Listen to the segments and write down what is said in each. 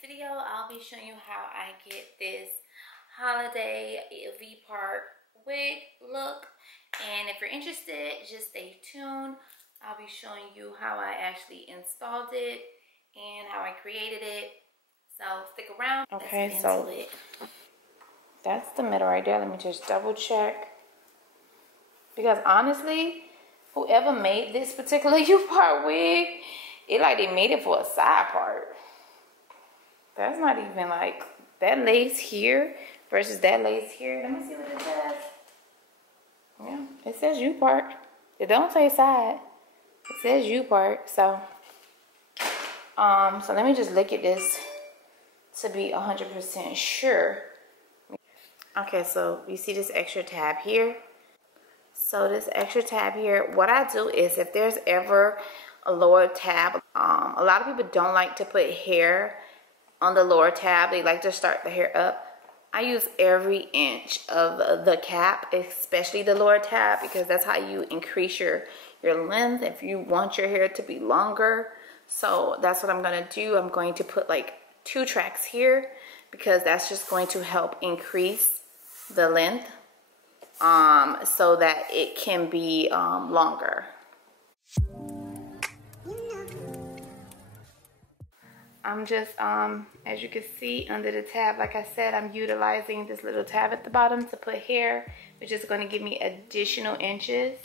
video, I'll be showing you how I get this holiday V-part wig look. And if you're interested, just stay tuned. I'll be showing you how I actually installed it and how I created it. So stick around. Okay, so that's the middle right there. Let me just double check. Because honestly, whoever made this particular U-part wig, it like they made it for a side part. That's not even like that lace here versus that lace here. Let me see what it says. Yeah, it says U-part. It don't say side. It says U-part. So let me just look at this to be 100% sure. Okay, so you see this extra tab here. So this extra tab here, what I do is if there's ever a lower tab, a lot of people don't like to put hair on the lower tab. They like to start the hair up. I use every inch of the cap, especially the lower tab, because that's how you increase your length if you want your hair to be longer. So that's what I'm gonna do. I'm going to put like 2 tracks here because that's just going to help increase the length so that it can be longer. I'm just, as you can see under the tab, like I said, I'm utilizing this little tab at the bottom to put hair, which is going to give me additional inches.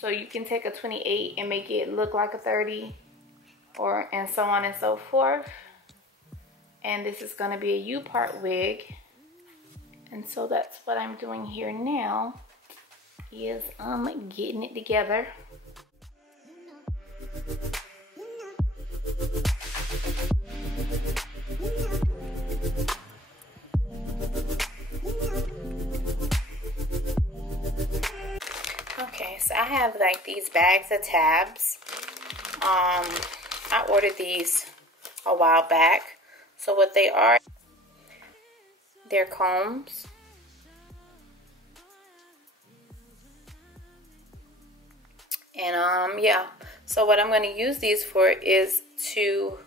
So you can take a 28 and make it look like a 30, and so on and so forth. And this is going to be a U-part wig. And so that's what I'm doing here now, is getting it together. Okay, so I have like these bags of tabs. I ordered these a while back. So what they are, they're combs. And yeah, so what I'm going to use these for is to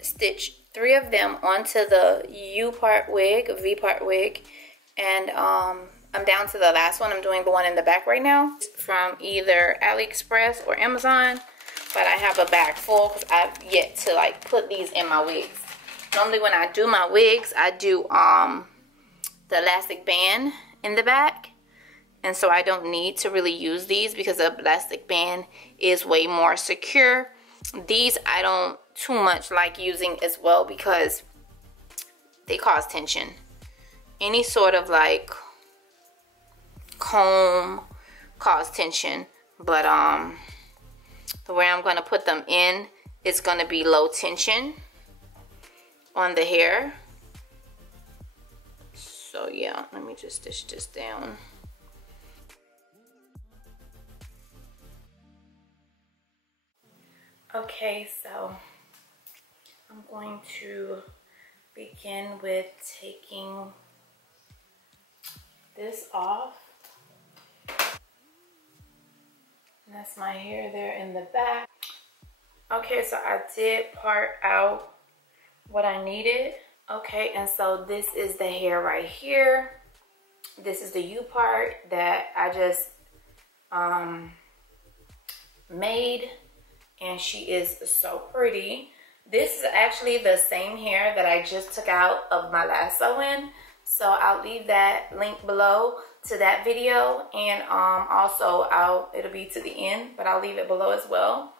stitch 3 of them onto the U-part wig, V-part wig, and I'm down to the last one. I'm doing the one in the back right now from either AliExpress or Amazon, but I have a bag full because I've yet to like put these in my wigs. Normally when I do my wigs, I do the elastic band in the back, and so I don't need to really use these because the elastic band is way more secure. These I don't too much like using as well because they cause tension. Any sort of like comb cause tension, but the way I'm going to put them in is going to be low tension on the hair. So yeah, let me just stitch this down. Okay, so I'm going to begin with taking this off. And that's my hair there in the back. Okay, so I did part out what I needed. Okay, and so this is the hair right here. This is the U part that I just made, and she is so pretty. This is actually the same hair that I just took out of my last sew-in, so I'll leave that link below to that video, and also it'll be to the end, but I'll leave it below as well.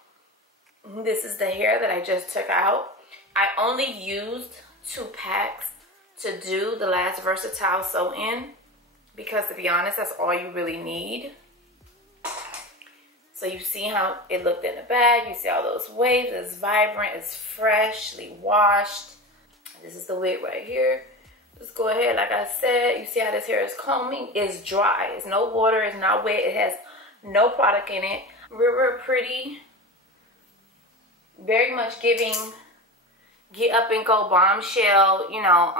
This is the hair that I just took out. I only used 2 packs to do the last versatile sew-in because, to be honest, that's all you really need. So you see how it looked in the bag. You see all those waves. It's vibrant. It's freshly washed. This is the wig right here. Just go ahead. Like I said, you see how this hair is combing? It's dry. It's no water. It's not wet. It has no product in it. Real, real pretty. Very much giving get up and go bombshell, you know,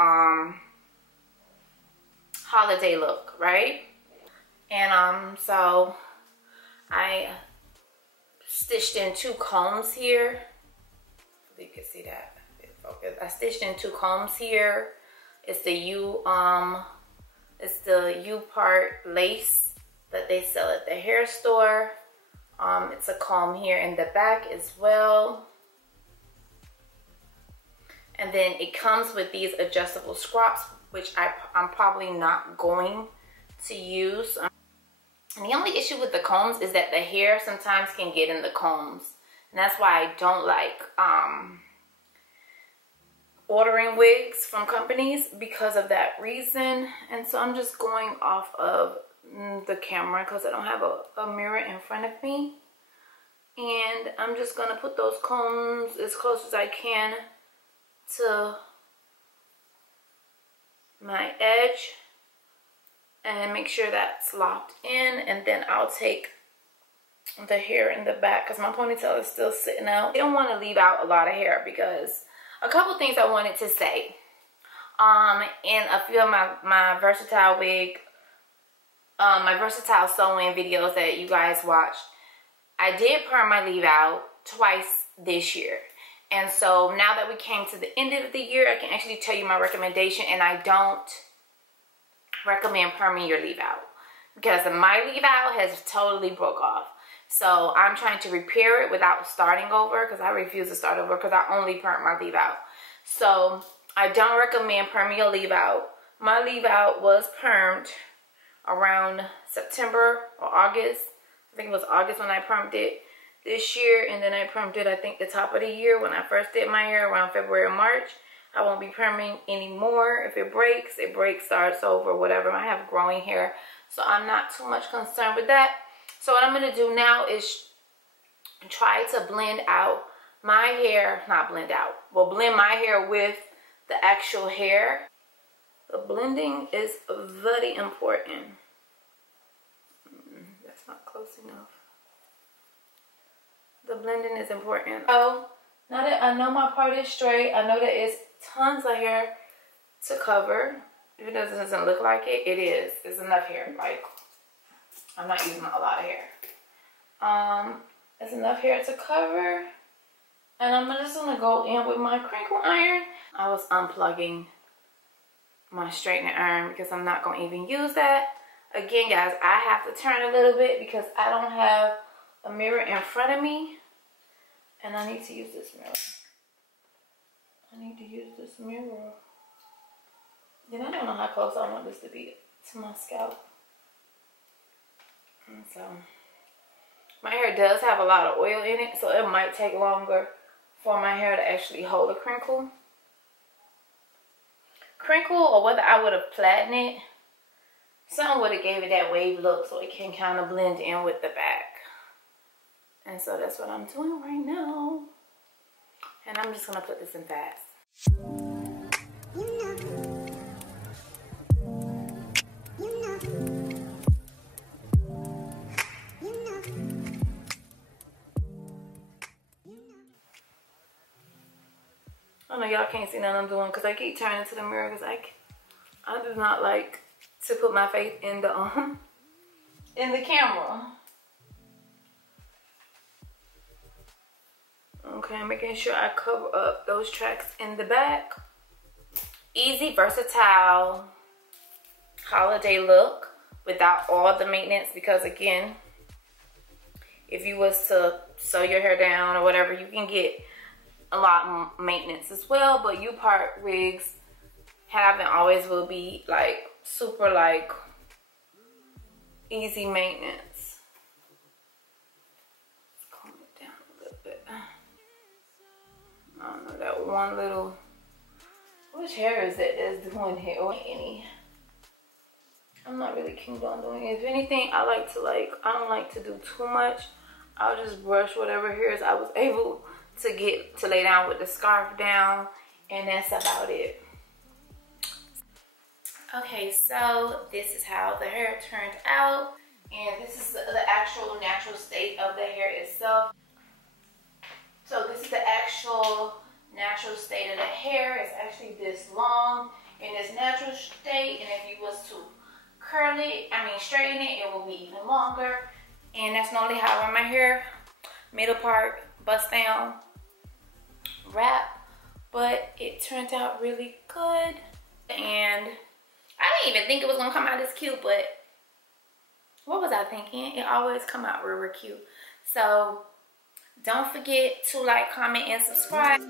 holiday look, right? And so I stitched in 2 combs here. You can see that. I stitched in 2 combs here. It's the U part lace that they sell at the hair store. It's a comb here in the back as well. And then it comes with these adjustable scraps, which I'm probably not going to use. And the only issue with the combs is that the hair sometimes can get in the combs. And that's why I don't like ordering wigs from companies, because of that reason. And so I'm just going off of the camera because I don't have a mirror in front of me. And I'm just going to put those combs as close as I can to my edge and make sure that's locked in. And then I'll take the hair in the back because my ponytail is still sitting out. I don't want to leave out a lot of hair because a couple things I wanted to say. In a few of my versatile wig, my versatile sewing videos that you guys watched, I did perm my leave out twice this year. And so now that we came to the end of the year, I can actually tell you my recommendation, and I don't recommend perming your leave out because my leave out has totally broke off. So I'm trying to repair it without starting over because I refuse to start over because I only permed my leave out. So I don't recommend perming your leave out. My leave out was permed around September or August. I think it was August when I permed it this year, and then I permed it I think the top of the year when I first did my hair around February or March. I won't be perming anymore. If it breaks, starts over, whatever. I have growing hair, so I'm not too much concerned with that. So what I'm going to do now is try to blend out my hair, blend my hair with the actual hair. The blending is very important. That's not close enough. The blending is important. So now that I know my part is straight, I know that it's tons of hair to cover. Even though it doesn't look like it, it is. There's enough hair. Like, I'm not using a lot of hair. There's enough hair to cover. And I'm just gonna go in with my crinkle iron. I was unplugging my straightening iron because I'm not gonna even use that. Again, guys, I have to turn a little bit because I don't have a mirror in front of me. And I need to use this mirror. Then I don't know how close I want this to be to my scalp. And so my hair does have a lot of oil in it, so it might take longer for my hair to actually hold a crinkle. Or whether I would have plaited it, something would have gave it that wave look so it can kind of blend in with the back. And so that's what I'm doing right now. And I'm just gonna put this in fast. I know y'all can't see nothing I'm doing because I keep turning to the mirror because I do not like to put my face in the camera. Okay, making sure I cover up those tracks in the back. Easy, versatile holiday look without all the maintenance, because again, if you was to sew your hair down or whatever, you can get a lot of maintenance as well. But U-part wigs have and always will be like super like easy maintenance. Let's calm it down a little bit. I don't know, that one little, which hair is it that's doing here or any? I'm not really keen on doing it. If anything, I don't like to do too much. I'll just brush whatever hairs I was able to get to lay down with the scarf down, and that's about it. Okay, so this is how the hair turned out, and this is the actual natural state of the hair itself. So this is the actual natural state of the hair. It's actually this long in its natural state, and if you was to straighten it, it will be even longer. And that's normally how I wear my hair. Middle part, bust down, wrap. but it turned out really good. And I didn't even think it was gonna come out this cute, but what was I thinking? It always come out real cute. So don't forget to like, comment, and subscribe.